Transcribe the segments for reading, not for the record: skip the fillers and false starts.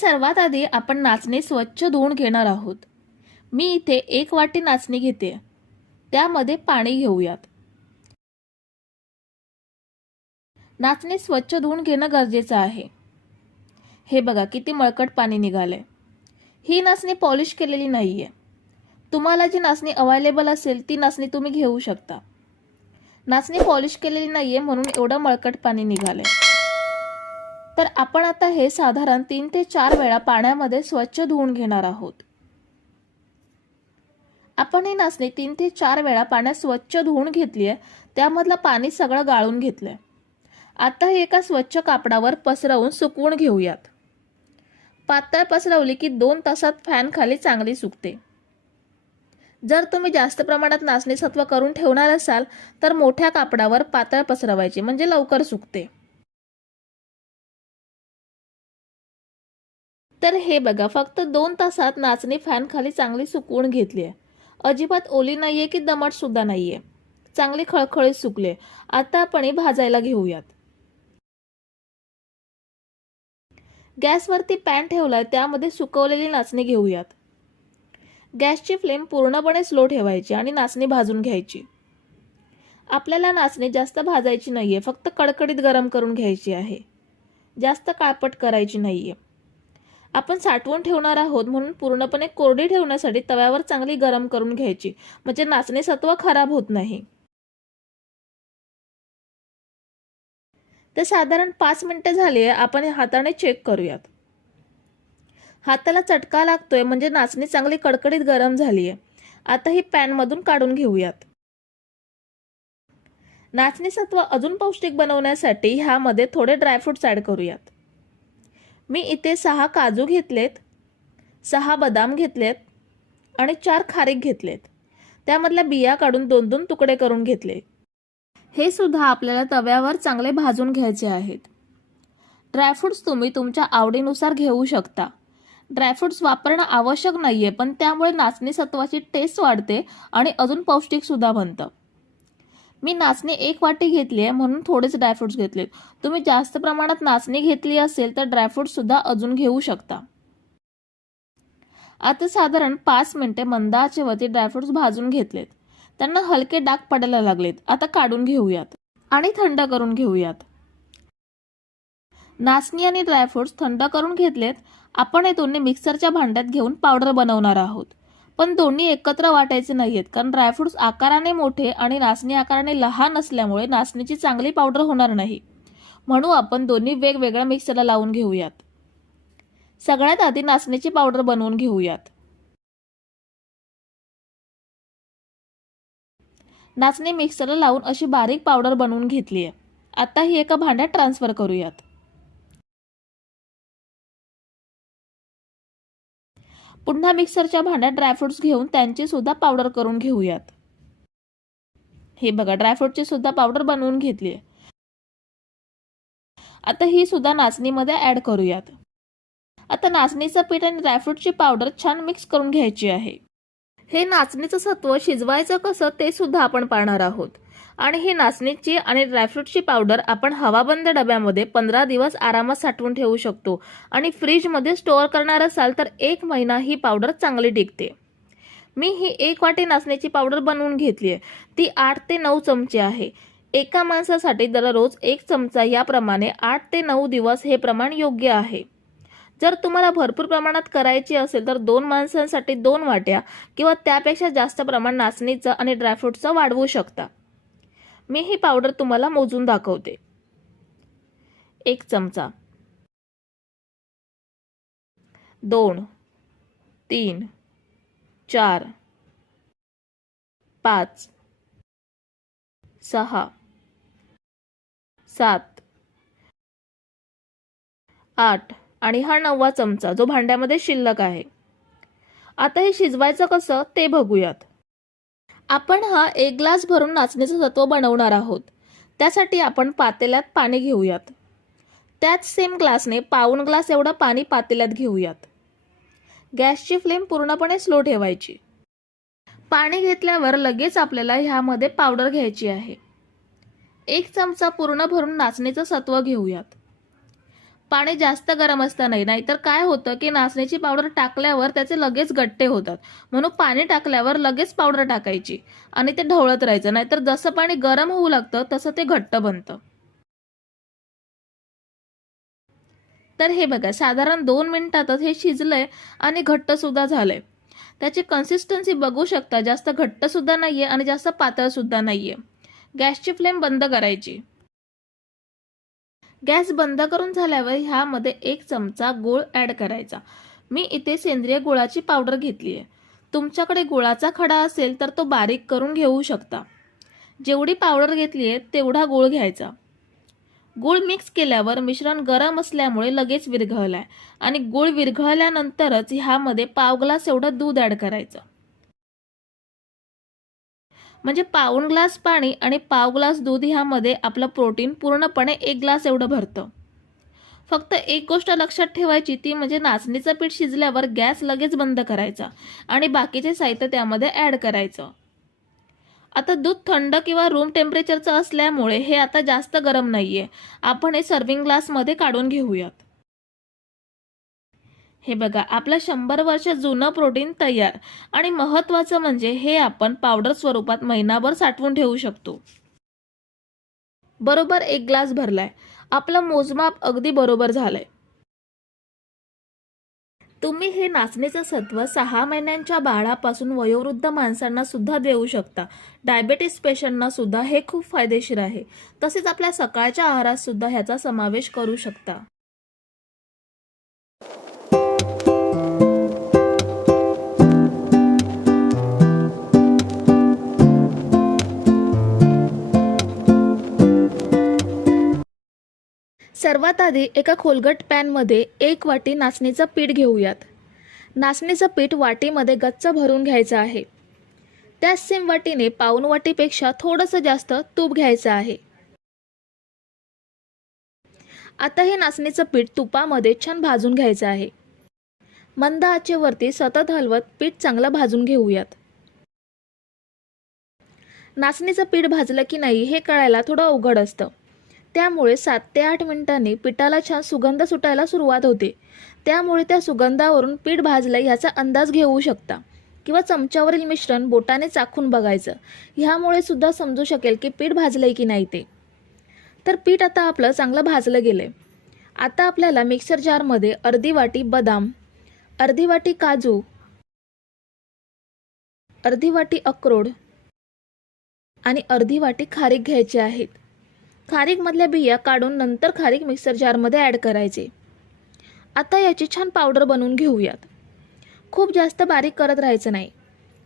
सर्वात आधी आपण नाचणी स्वच्छ धुवून घेणार आहोत। मी इथे 1 वाटी नाचणी घेते, त्यामध्ये पाणी घेऊयात। नाचणी स्वच्छ धुवून घेणं गरजेचं आहे। हे बघा किती मळकट पाणी निघाले। ही नाचणी पॉलिश केलेली नाहीये। तुम्हाला जी नाचणी अवेलेबल असेल ती नाचणी तुम्ही घेऊ शकता। नाचणी पॉलिश केलेली नाहीये म्हणून एवढं मळकट पाणी निघाले। तर आपण आता हे साधारण 3 ते 4 वेळा पाण्यामध्ये स्वच्छ धुवून घेणार आहोत। आपण ही नाचणी 3 ते 4 वेळा पाण्यात स्वच्छ धुवून घेतली आहे, त्यामधलं पाणी सगळं गाळून घेतलंय। आता हे एका स्वच्छ कापडावर पसरवून सुकवून घेऊयात। पातळ पसरवली की 2 तासात फॅन खाली चांगली सुकते। जर तुम्ही जास्त प्रमाणात नाचणी सत्व करून ठेवणार असाल तर मोठ्या कापडावर पातळ पसरवायची, म्हणजे लवकर सुकते। तर हे बघा फक्त 2 तासात नाचणी फॅन खाली चांगली सुकवून घेतली आहे। अजिबात ओली नाहीये की दमट सुद्धा नाहीये, चांगली खळखळीत सुकले। आता आपण ही भाजायला घेऊयात। गॅसवरती पॅन ठेवलाय, त्यामध्ये सुकवलेली नाचणी घेऊयात। गॅसची फ्लेम पूर्णपणे स्लो ठेवायची आणि नाचणी भाजून घ्यायची। आपल्याला नाचणी जास्त भाजायची नाहीये, फक्त कडकडीत गरम करून घ्यायची आहे, जास्त काळपट करायची नाहीये। आपण साठवून ठेवणार आहोत म्हणून पूर्णपणे कोरडी ठेवण्यासाठी तव्यावर चांगली गरम करून घ्यायची, म्हणजे नाचणी सत्व खराब होत नाही। तर साधारण 5 मिनिटे झाली आहे, आपण हाताने चेक करूयात। हाताला चटका लागतोय म्हणजे नाचणी चांगली कडकडीत गरम झाली आहे। आता ही पॅन मधून काढून घेऊयात। नाचणी सत्व अजून पौष्टिक बनवण्यासाठी ह्यामध्ये थोडे ड्रायफ्रुट्स ऍड करूयात। मी इथे 6 काजू घेतलेत, 6 बदाम घेतलेत आणि 4 खारीक घेतलेत। त्यामधल्या बिया काढून 2-2 तुकडे करून घेतले। हे सुद्धा आपल्याला तव्यावर चांगले भाजून घ्यायचे आहेत। ड्रायफ्रुट्स तुम्ही तुमच्या आवडीनुसार घेऊ शकता। ड्रायफ्रुट्स वापरणं आवश्यक नाहीये, पण त्यामुळे नाचणी सत्वाची टेस्ट वाढते आणि अजून पौष्टिक सुद्धा बनतं। मी नाचणी 1 वाटी घेतली आहे म्हणून थोडेच ड्रायफ्रुट्स घेतलेत। तुम्ही जास्त प्रमाणात नाचणी घेतली असेल तर ड्रायफ्रुट्स सुद्धा अजून घेऊ शकता। आता साधारण 5 मिनिटे मंद आचेवरती ड्रायफ्रुट्स भाजून घेतलेत, त्यांना हलके डाग पडायला लागलेत। आता काढून घेऊयात आणि थंड करून घेऊयात। नाचणी आणि ड्रायफ्रुट्स थंड करून घेतलेत। आपण हे दोन्ही मिक्सरच्या भांड्यात घेऊन पावडर बनवणार आहोत, पण दोन्ही एकत्र वाटायचे नाहीयेत, कारण ड्रायफ्रुट्स आकाराने मोठे आणि नाचणी आकाराने लहान असल्यामुळे नाचणीची चांगली पावडर होणार नाही, म्हणून आपण दोन्ही वेगवेगळ्या मिक्सरला लावून घेऊयात। सगळ्यात आधी नाचणीची पावडर बनवून घेऊयात। नाचणी मिक्सरला लावून अशी बारीक पावडर बनवून घेतली आहे। आता ही एका भांड्यात ट्रान्सफर करूयात। पुन्हा मिक्सरच्या भांड्यात ड्रायफ्रुट्स घेऊन त्यांची सुद्धा पावडर करून घेऊयात। हे बघा ड्रायफ्रुटची सुद्धा पावडर बनवून घेतली आहे। आता ही सुद्धा नाचणीमध्ये ऍड करूयात। आता नाचणीचं पीठ आणि ड्रायफ्रुटची पावडर छान मिक्स करून घ्यायची आहे। हे नाचणीचं सत्व शिजवायचं कसं ते सुद्धा आपण पाहणार आहोत। आणि ही नाचणीची आणि ड्रायफ्रुटची पावडर आपण हवाबंद डब्यामध्ये 15 दिवस आरामात साठवून ठेवू शकतो आणि फ्रीजमध्ये स्टोअर करणार असाल तर 1 महिना ही पावडर चांगली टिकते। मी ही 1 वाटी नाचणीची पावडर बनवून घेतली आहे, ती 8 ते 9 चमचे आहे। एका माणसासाठी दररोज 1 चमचा याप्रमाणे 8 ते 9 दिवस हे प्रमाण योग्य आहे। जर तुम्हाला भरपूर प्रमाणात करायची असेल तर 2 माणसांसाठी 2 वाट्या किंवा त्यापेक्षा जास्त प्रमाण नाचणीचं आणि ड्रायफ्रुटचं वाढवू शकता। मी ही पावडर तुम्हाला मोजून दाखवते। 1 चमचा, 2, 3, 4, 5, 6, 7, 8 आणि हा 9वा चमचा जो भांड्यामध्ये शिल्लक आहे। आता हे शिजवायचं कसं ते बघूयात। आपण हा 1 ग्लास भरून नाचणीचं सत्व बनवणार आहोत। त्यासाठी आपण पातेल्यात पाणी घेऊयात। त्याच सेम ग्लासने पाऊण ग्लास एवढं पाणी पातेल्यात घेऊयात। गॅसची फ्लेम पूर्णपणे स्लो ठेवायची। पाणी घेतल्यावर लगेच आपल्याला ह्यामध्ये पावडर घ्यायची आहे। 1 चमचा पूर्ण भरून नाचणीचं सत्व घेऊयात। पाणी जास्त गरम असतानाही, नाहीतर काय होतं की नाचणीची पावडर टाकल्यावर त्याचे लगेच गट्टे होतात. म्हणून पाणी टाकल्यावर लगेच पावडर टाकायची आणि ते ढवळत राहायचं, नाहीतर जसं पाणी गरम होऊ लागतं तसं ते घट्ट बनतं. तर हे बघा, साधारण 2 मिनिटातच हे शिजलंय आणि घट्ट सुद्धा झालंय. त्याची कन्सिस्टन्सी बघू शकता, जास्त घट्ट सुद्धा नाहीये आणि जास्त पातळ सुद्धा नाहीये. गॅसची फ्लेम बंद करायची. गॅस बंद करून झाल्यावर ह्यामध्ये 1 चमचा गूळ ॲड करायचा. मी इथे सेंद्रिय गुळाची पावडर घेतली आहे. तुमच्याकडे गुळाचा खडा असेल तर तो बारीक करून घेऊ शकता. जेवढी पावडर घेतली आहे तेवढा गूळ घ्यायचा. गूळ मिक्स केल्यावर मिश्रण गरम असल्यामुळे लगेच विरघळलाय आणि गूळ विरघळल्यानंतरच ह्यामध्ये पाव ग्लास एवढं दूध ॲड करायचं. म्हणजे पाऊण ग्लास पाणी आणि पाव ग्लास दूध ह्यामध्ये आपलं प्रोटीन पूर्णपणे 1 ग्लास एवढं भरतं. फक्त एक गोष्ट लक्षात ठेवायची, ती म्हणजे नाचणीचं पीठ शिजल्यावर गॅस लगेच बंद करायचा आणि बाकीचे साहित्य त्यामध्ये ॲड करायचं. आता दूध थंड किंवा रूम टेम्परेचरचं असल्यामुळे हे आता जास्त गरम नाहीये. आपण हे सर्विंग ग्लासमध्ये काढून घेऊयात. हे बघा, आपलं 100 वर्ष जुनं प्रोटीन तयार. आणि महत्त्वाचं म्हणजे हे आपण पावडर स्वरूपात महिनाभर साठवून ठेवू शकतो. बरोबर 1 ग्लास भरलाय. आपलं मोजमाप अगदी बरोबर झालंय. तुम्ही हे नाचणीचं सत्व 6 महिन्यांच्या बाळापासून वयोवृद्ध माणसांना सुद्धा देऊ शकता. डायबेटीस पेशंटना सुद्धा हे खूप फायदेशीर आहे. तसेच आपल्या सकाळच्या आहारात सुद्धा ह्याचा समावेश करू शकता. सर्वात आधी एका खोलगट पॅनमध्ये 1 वाटी नाचणीचं पीठ घेऊयात. नाचणीचं पीठ वाटीमध्ये गच्च भरून घ्यायचं आहे. त्याच सेम वाटीने पाऊण वाटीपेक्षा थोडंसं जास्त तूप घ्यायचं आहे. आता हे नाचणीचं पीठ तुपामध्ये छान भाजून घ्यायचं आहे. मंद आचेवरती सतत हलवत पीठ चांगलं भाजून घेऊयात. नाचणीचं पीठ भाजलं की नाही हे कळायला थोडं अवघड असतं. त्यामुळे 7 ते 8 मिनिटांनी पिठाला छान सुगंध सुटायला सुरुवात होते. त्यामुळे त्या सुगंधावरून पीठ भाजलंय ह्याचा अंदाज घेऊ शकता किंवा चमच्यावरील मिश्रण बोटाने चाखून बघायचं. ह्यामुळे सुद्धा समजू शकेल की पीठ भाजलंय की नाही ते. तर पीठ आता आपलं चांगलं भाजलं गेलंय. आता आपल्याला मिक्सर जारमध्ये अर्धी वाटी बदाम, अर्धी वाटी काजू, अर्धी वाटी अक्रोड आणि अर्धी वाटी खारीक घ्यायचे आहेत. खारीकमधल्या बिया काढून नंतर खारीक मिक्सर जारमध्ये ॲड करायचे. आता याची छान पावडर बनवून घेऊयात. खूप जास्त बारीक करत राहायचं नाही.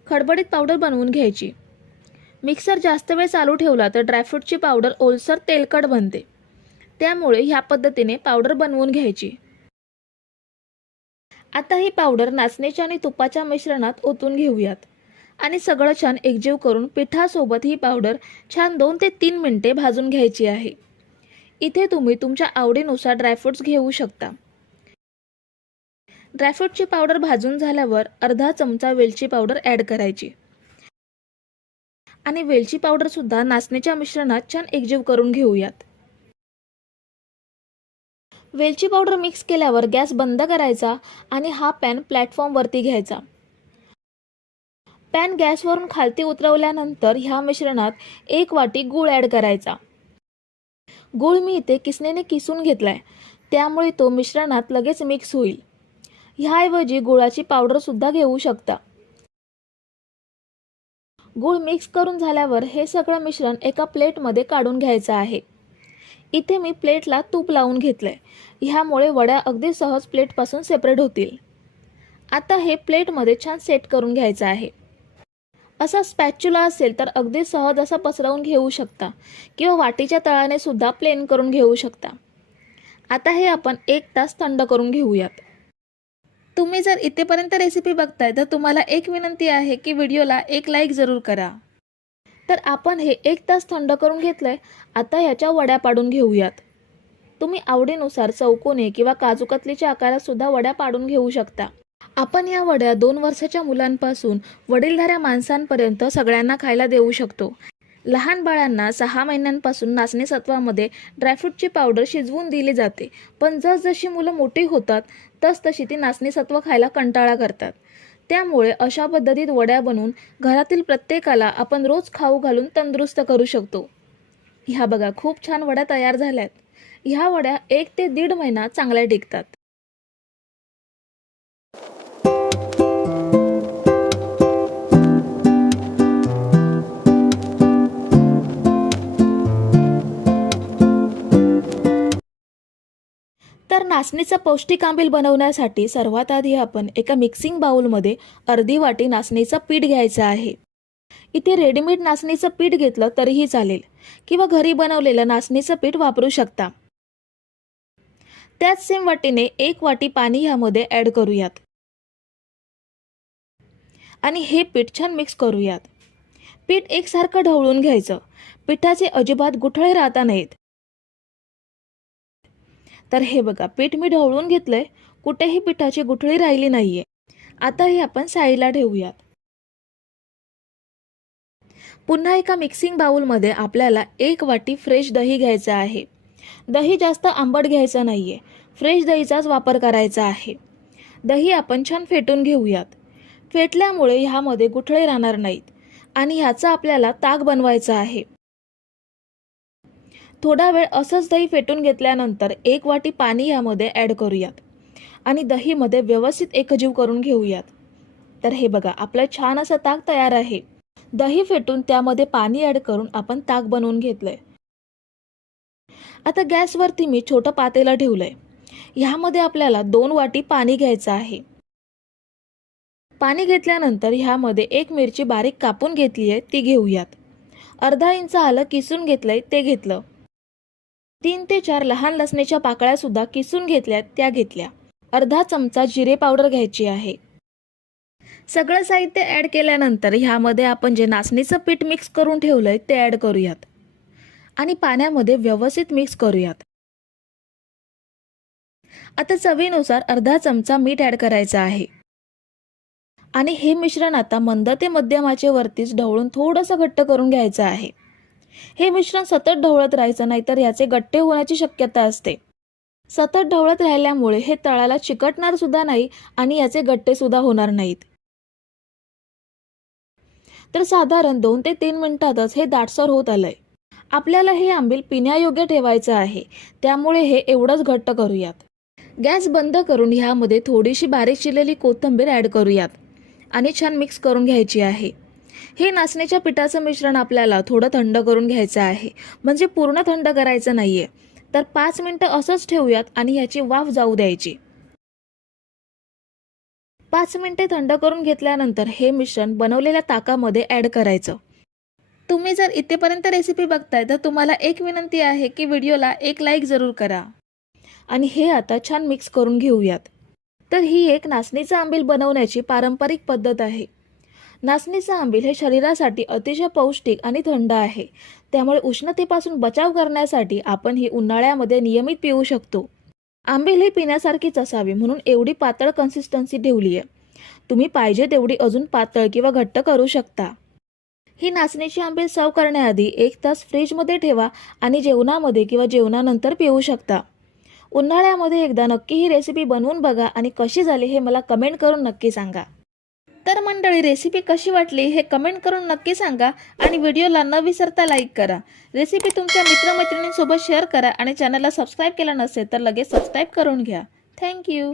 खडबडीत पावडर बनवून घ्यायची. मिक्सर जास्त वेळ चालू ठेवला तर ड्रायफ्रूटची पावडर ओलसर तेलकट बनते. त्यामुळे ह्या पद्धतीने पावडर बनवून घ्यायची. आता ही पावडर नाचणीच्या आणि तुपाच्या मिश्रणात ओतून घेऊयात आणि सगळं छान एकजीव करून पिठासोबत ही पावडर छान 2 ते 3 मिनिटे भाजून घ्यायची आहे. इथे तुम्ही तुमच्या आवडीनुसार ड्रायफ्रूट्स घेऊ शकता. ड्रायफ्रूटची पावडर भाजून झाल्यावर अर्धा चमचा वेलची पावडर ॲड करायची आणि वेलची पावडर सुद्धा नाचणीच्या मिश्रणात छान एकजीव करून घेऊयात. वेलची पावडर मिक्स केल्यावर गॅस बंद करायचा आणि हा पॅन प्लॅटफॉर्मवरती घ्यायचा. पॅन गॅसवरून खालती उतरवल्यानंतर ह्या मिश्रणात 1 वाटी गूळ ॲड करायचा. गूळ मी इथे किसणीने किसून घेतलाय, त्यामुळे तो मिश्रणात लगेच मिक्स होईल. ह्याऐवजी गुळाची पावडर सुद्धा घेऊ शकता. गूळ मिक्स करून झाल्यावर हे सगळं मिश्रण एका प्लेटमध्ये काढून घ्यायचं आहे. इथे मी प्लेटला तूप लावून घेतलंय. ह्यामुळे वड्या अगदी सहज प्लेटपासून सेपरेट होतील. आता हे प्लेटमध्ये छान सेट करून घ्यायचं आहे. असा स्पॅच्युला असेल तर अगदी सहज असा पसरवून घेऊ शकता किंवा वाटीच्या तळाने सुद्धा प्लेन करून घेऊ शकता. आता हे आपण 1 तास थंड करून घेऊयात. तुम्ही जर इथेपर्यंत रेसिपी बघताय तर तुम्हाला एक विनंती आहे की व्हिडिओला एक लाईक जरूर करा. तर आपण हे 1 तास थंड करून घेतलंय. आता ह्याच्या वड्या पाडून घेऊयात. तुम्ही आवडीनुसार चौकोनी किंवा काजू कतलीच्या आकारात सुद्धा वड्या पाडून घेऊ शकता. आपण या वड्या 2 वर्षाच्या मुलांपासून वडीलधाऱ्या माणसांपर्यंत सगळ्यांना खायला देऊ शकतो. लहान बाळांना 6 महिन्यांपासून नाचणी सत्वामध्ये ड्रायफ्रूटची पावडर शिजवून दिली जाते, पण जसजशी मुलं मोठी होतात तसतशी ती नाचणी सत्व खायला कंटाळा करतात. त्यामुळे अशा पद्धतीत वड्या बनवून घरातील प्रत्येकाला आपण रोज खाऊ घालून तंदुरुस्त करू शकतो. ह्या बघा, खूप छान वड्या तयार झाल्यात. ह्या वड्या 1 ते 1.5 महिना चांगल्या टिकतात. तर नाचणीचं पौष्टिक आंबील बनवण्यासाठी सर्वात आधी आपण एका मिक्सिंग बाउलमध्ये अर्धी वाटी नाचणीचं पीठ घ्यायचं आहे. इथे रेडीमेड नाचणीचं पीठ घेतलं तरीही चालेल किंवा घरी बनवलेलं नाचणीचं पीठ वापरू शकता. त्याच सेम वाटीने 1 वाटी पाणी ह्यामध्ये ॲड करूयात आणि हे पीठ छान मिक्स करूयात. पीठ एकसारखं ढवळून घ्यायचं. पिठाचे अजिबात गुठळे राहता नाहीत. तर हे बघा, पीठ मी ढवळून घेतलंय. कुठेही पिठाची गुठळी राहिली नाहीये. आता हे आपण साईडला ठेवूयात. पुन्हा एका मिक्सिंग बाउलमध्ये आपल्याला 1 वाटी फ्रेश दही घ्यायचं आहे. दही जास्त आंबट घ्यायचं नाहीये, फ्रेश दहीचाच वापर करायचा आहे. दही आपण छान फेटून घेऊयात. फेटल्यामुळे ह्यामध्ये गुठळे राहणार नाहीत आणि ह्याचा आपल्याला ताक बनवायचा आहे. थोडा वेळ असंच दही फेटून घेतल्यानंतर 1 वाटी पाणी यामध्ये ॲड करूयात आणि दहीमध्ये व्यवस्थित एकजीव करून घेऊयात. तर हे बघा, आपलं छान असं ताक तयार आहे. दही फेटून त्यामध्ये पाणी ॲड करून आपण ताक बनवून घेतलंय. आता गॅसवरती मी छोटं पातेलं ठेवलंय. ह्यामध्ये आपल्याला 2 वाटी पाणी घ्यायचं आहे. पाणी घेतल्यानंतर ह्यामध्ये 1 मिरची बारीक कापून घेतली आहे, ती घेऊयात. अर्धा इंच आलं किसून घेतलंय, ते घेतलं. 3 ते 4 लहान लसणीच्या पाकळ्या सुद्धा किसून घेतल्यात, त्या घेतल्या. अर्धा चमचा जिरे पावडर घ्यायची आहे. सगळं साहित्य ॲड केल्यानंतर ह्यामध्ये आपण जे नाचणीचं पीठ मिक्स करून ठेवलंय ते ॲड करूयात आणि पाण्यामध्ये व्यवस्थित मिक्स करूयात. आता चवीनुसार अर्धा चमचा मीठ ॲड करायचं आहे आणि हे मिश्रण आता मंद ते मध्यम आचेवरतीच ढवळून थोडंसं घट्ट करून घ्यायचं आहे. हे मिश्रण सतत ढवळत राहायचं, नाहीतर याचे गट्टे होण्याची शक्यता असते. सतत ढवळत राहिल्यामुळे हे तळाला चिकटणार सुद्धा नाही आणि याचे गट्टे सुद्धा होणार नाहीत. तर साधारण 2 ते 3 मिनिटातच हे दाटसर होत आलंय. आपल्याला हे आंबील पिण्यायोग्य ठेवायचं आहे, त्यामुळे हे एवढंच घट्ट करूयात. गॅस बंद करून ह्यामध्ये थोडीशी बारीक चिरलेली कोथिंबीर ॲड करूयात आणि छान मिक्स करून घ्यायची आहे. हे नाचणीच्या पिठाचं मिश्रण आपल्याला थोडं थंड करून घ्यायचं आहे, म्हणजे पूर्ण थंड करायचं नाहीये. तर 5 मिनिटं असंच ठेवूयात आणि ह्याची वाफ जाऊ द्यायची. 5 मिनिटे थंड करून घेतल्यानंतर हे मिश्रण बनवलेल्या ताकामध्ये ॲड करायचं. तुम्ही जर इथेपर्यंत रेसिपी बघताय तर तुम्हाला एक विनंती आहे की व्हिडिओला एक लाईक जरूर करा आणि हे आता छान मिक्स करून घेऊयात. तर ही एक नाचणीचं आंबील बनवण्याची पारंपरिक पद्धत आहे. नाचणीचं आंबील हे शरीरासाठी अतिशय पौष्टिक आणि थंड आहे, त्यामुळे उष्णतेपासून बचाव करण्यासाठी आपण ही उन्हाळ्यामध्ये नियमित पिऊ शकतो. आंबील ही पिण्यासारखीच असावी म्हणून एवढी पातळ कन्सिस्टन्सी ठेवली आहे. तुम्ही पाहिजे तेवढी अजून पातळ किंवा घट्ट करू शकता. ही नाचणीची आंबील सर्व करण्याआधी 1 तास फ्रीजमध्ये ठेवा आणि जेवणामध्ये किंवा जेवणानंतर पिऊ शकता. उन्हाळ्यामध्ये एकदा नक्की ही रेसिपी बनवून बघा आणि कशी झाली हे मला कमेंट करून नक्की सांगा. तर मंडळी, रेसिपी कशी वाटली हे कमेंट करून नक्की सांगा आणि व्हिडिओला न विसरता लाईक करा. रेसिपी तुमच्या मित्रमैत्रिणींसोबत शेअर करा आणि चॅनलला सबस्क्राईब केलं नसेल तर लगेच सबस्क्राईब करून घ्या. थँक्यू.